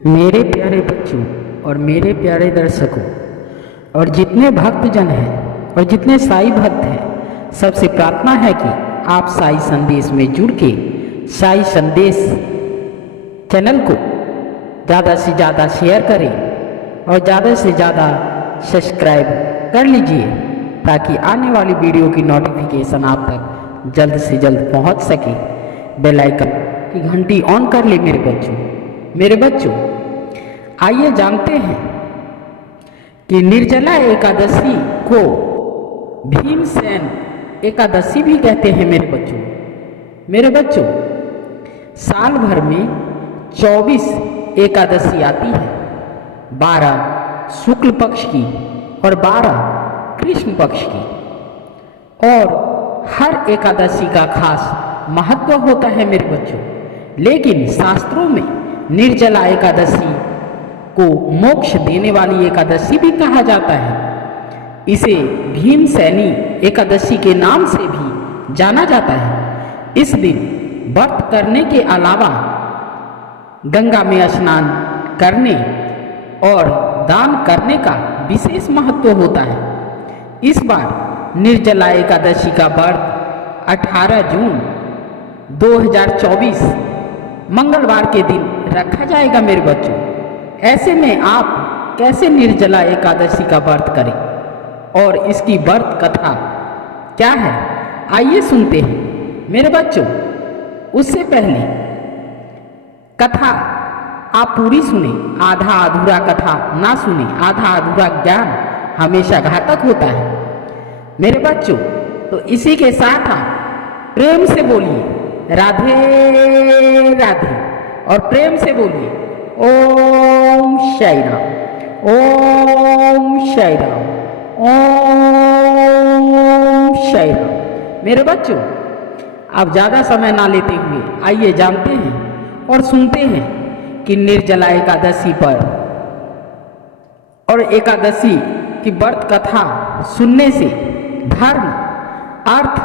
मेरे प्यारे बच्चों और मेरे प्यारे दर्शकों और जितने भक्तजन हैं और जितने साईं भक्त हैं, सबसे प्रार्थना है कि आप साईं संदेश में जुड़ के साईं संदेश चैनल को ज़्यादा से ज़्यादा शेयर करें और ज़्यादा से ज़्यादा सब्सक्राइब कर लीजिए, ताकि आने वाली वीडियो की नोटिफिकेशन आप तक जल्द से जल्द पहुंच सके। बेल आइकन की घंटी ऑन कर ले मेरे बच्चों। आइए जानते हैं कि निर्जला एकादशी को भीमसेन एकादशी भी कहते हैं। मेरे बच्चों, साल भर में 24 एकादशी आती है, 12 शुक्ल पक्ष की और 12 कृष्ण पक्ष की, और हर एकादशी का खास महत्व होता है मेरे बच्चों। लेकिन शास्त्रों में निर्जला एकादशी को मोक्ष देने वाली एकादशी भी कहा जाता है। इसे भीमसेनी एकादशी के नाम से भी जाना जाता है। इस दिन व्रत करने के अलावा गंगा में स्नान करने और दान करने का विशेष महत्व होता है। इस बार निर्जला एकादशी का व्रत 18 जून 2024 मंगलवार के दिन रखा जाएगा मेरे बच्चों। ऐसे में आप कैसे निर्जला एकादशी का व्रत करें और इसकी व्रत कथा क्या है, आइए सुनते हैं मेरे बच्चों। उससे पहले कथा आप पूरी सुने, आधा अधूरा कथा ना सुने। आधा अधूरा ज्ञान हमेशा घातक होता है मेरे बच्चों। तो इसी के साथ आप प्रेम से बोलिए राधे राधे, और प्रेम से बोलिए ओम साईं राम, ओम साईं राम, ओम साईं राम। मेरे बच्चों, अब ज़्यादा समय ना लेते हुए आइए जानते हैं और सुनते हैं कि निर्जला एकादशी पर और एकादशी की व्रत कथा सुनने से धर्म, अर्थ,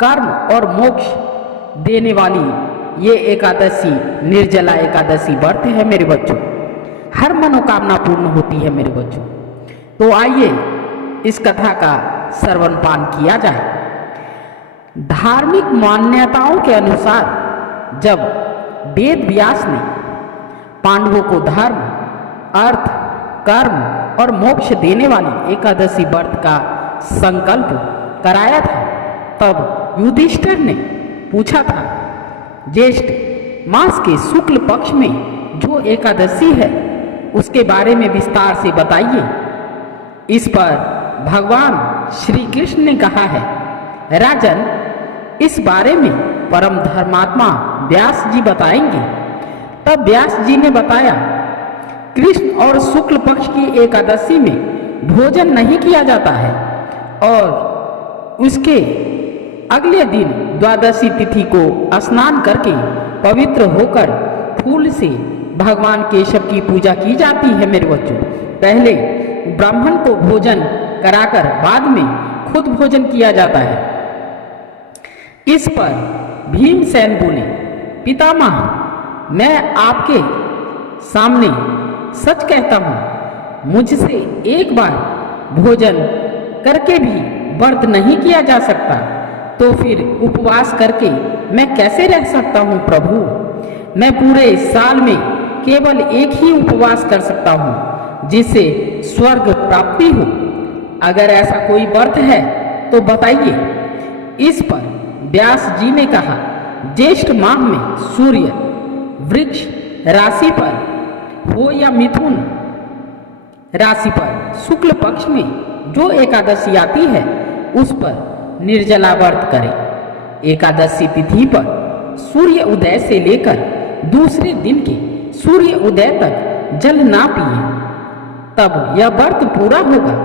कर्म और मोक्ष देने वाली ये एकादशी निर्जला एकादशी व्रत है मेरे बच्चों। हर मनोकामना पूर्ण होती है मेरे बच्चों। तो आइए इस कथा का श्रवण पान किया जाए। धार्मिक मान्यताओं के अनुसार जब वेद व्यास ने पांडवों को धर्म, अर्थ, कर्म और मोक्ष देने वाली एकादशी व्रत का संकल्प कराया था, तब युधिष्ठिर ने पूछा था, ज्येष्ठ मास के शुक्ल पक्ष में जो एकादशी है उसके बारे में विस्तार से बताइए। इस पर भगवान श्री कृष्ण ने कहा है, राजन, इस बारे में परम धर्मात्मा व्यास जी बताएंगे। तब व्यास जी ने बताया, कृष्ण और शुक्ल पक्ष की एकादशी में भोजन नहीं किया जाता है और उसके अगले दिन द्वादशी तिथि को स्नान करके पवित्र होकर फूल से भगवान केशव की पूजा की जाती है मेरे बच्चों। पहले ब्राह्मण को भोजन कराकर बाद में खुद भोजन किया जाता है। इस पर भीमसेन बोले, पितामह, मैं आपके सामने सच कहता हूँ, मुझसे एक बार भोजन करके भी व्रत नहीं किया जा सकता, तो फिर उपवास करके मैं कैसे रह सकता हूँ प्रभु? मैं पूरे साल में केवल एक ही उपवास कर सकता हूँ जिससे स्वर्ग प्राप्ति हो। अगर ऐसा कोई व्रत है तो बताइए। इस पर व्यास जी ने कहा, ज्येष्ठ माह में सूर्य वृक्ष राशि पर हो या मिथुन राशि पर शुक्ल पक्ष में जो एकादशी आती है उस पर निर्जला व्रत करें। एकादशी तिथि पर सूर्य उदय से लेकर दूसरे दिन के सूर्य उदय तक जल ना पिए, तब यह व्रत पूरा होगा।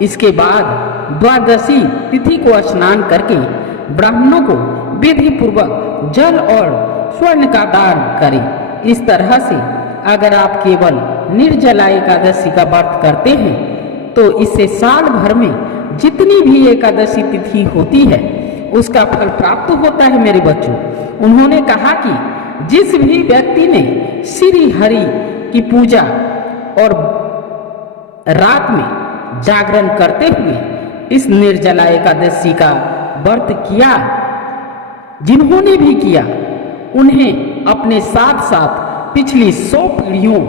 इसके बाद द्वादशी तिथि को स्नान करके ब्राह्मणों को विधि पूर्वक जल और स्वर्ण का दान करें। इस तरह से अगर आप केवल निर्जला एकादशी का व्रत करते हैं तो इससे साल भर में जितनी भी एकादशी तिथि होती है उसका फल प्राप्त होता है मेरे बच्चों। उन्होंने कहा कि जिस भी व्यक्ति ने श्री हरि की पूजा और रात में जागरण करते हुए इस निर्जला एकादशी का व्रत किया। जिन्होंने भी किया उन्हें अपने साथ साथ पिछली 100 पीढ़ियों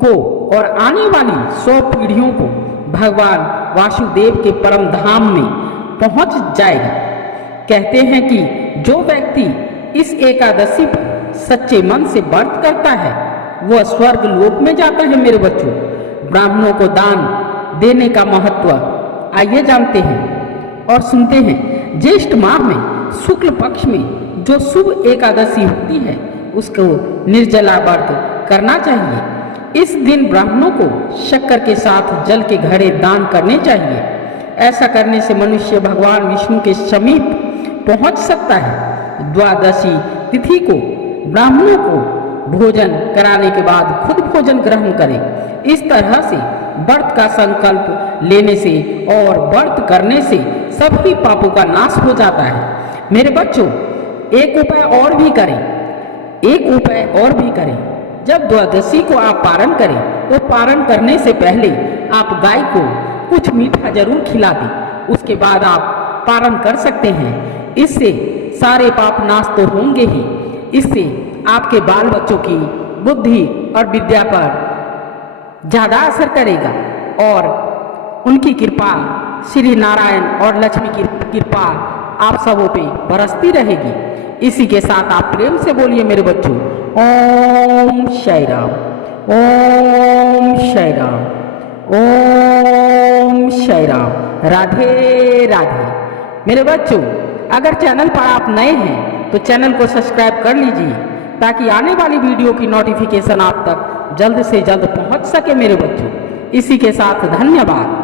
को और आने वाली 100 पीढ़ियों को भगवान वासुदेव के परम धाम में पहुंच जाएगा। कहते हैं कि जो व्यक्ति इस एकादशी पर सच्चे मन से व्रत करता है वह स्वर्ग लोक में जाता है। मेरे बच्चों, ब्राह्मणों को दान देने का महत्व आइए जानते हैं और सुनते हैं। ज्येष्ठ माह में शुक्ल पक्ष में जो शुभ एकादशी होती है उसको निर्जला व्रत करना चाहिए। इस दिन ब्राह्मणों को शक्कर के साथ जल के घड़े दान करने चाहिए। ऐसा करने से मनुष्य भगवान विष्णु के समीप पहुंच सकता है। द्वादशी तिथि को ब्राह्मणों को भोजन कराने के बाद खुद भोजन ग्रहण करें। इस तरह से व्रत का संकल्प लेने से और व्रत करने से सभी पापों का नाश हो जाता है। मेरे बच्चों, एक उपाय और भी करें। जब द्वादशी को आप पारण करें तो पारण करने से पहले आप गाय को कुछ मीठा जरूर खिला दें। उसके बाद आप पारण कर सकते हैं। इससे सारे पाप नाश तो होंगे ही, इससे आपके बाल बच्चों की बुद्धि और विद्या पर ज़्यादा असर करेगा और उनकी कृपा, श्री नारायण और लक्ष्मी की कृपा आप सबों पे बरसती रहेगी। इसी के साथ आप प्रेम से बोलिए मेरे बच्चों, ओम साई राम, ओम साई राम, ओम साई राम। राधे राधे। मेरे बच्चों, अगर चैनल पर आप नए हैं तो चैनल को सब्सक्राइब कर लीजिए ताकि आने वाली वीडियो की नोटिफिकेशन आप तक जल्द से जल्द पहुंच सके मेरे बच्चों। इसी के साथ धन्यवाद।